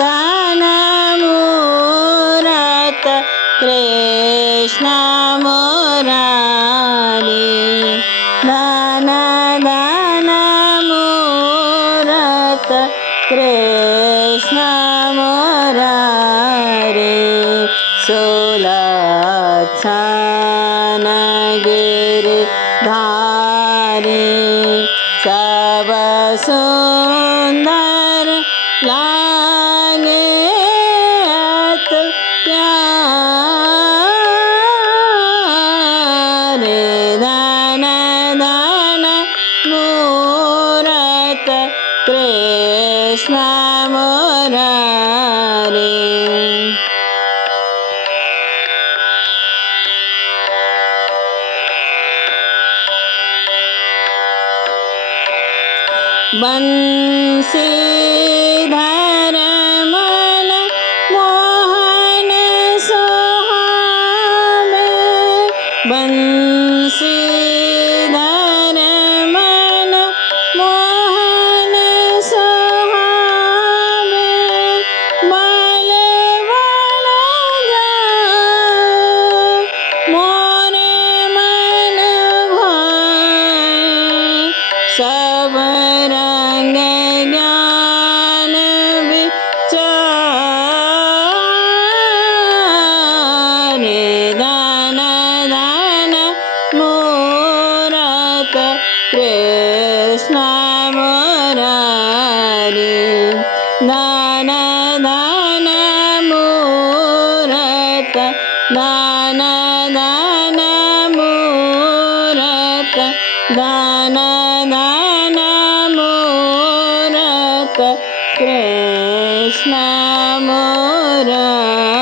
धन मूरत कृष्ण मुरारी धन धन मूरत कृष्ण मुरारी सुलक्षण गिरिधारी सब सुंदर लागे अत प्यारे धन धन मूरत कृष्ण मुरारी बंसीधर मन मोहन सुहावे बंसीधर मन मोहन सुहावे मालवण जाए मोरे मन भाए सब रंग ज्ञान विचारे धन धन मूरत कृष्ण मुरारी धन धन मूरत धन धन मूरत धन धन मूरत कृष्ण मुरारी।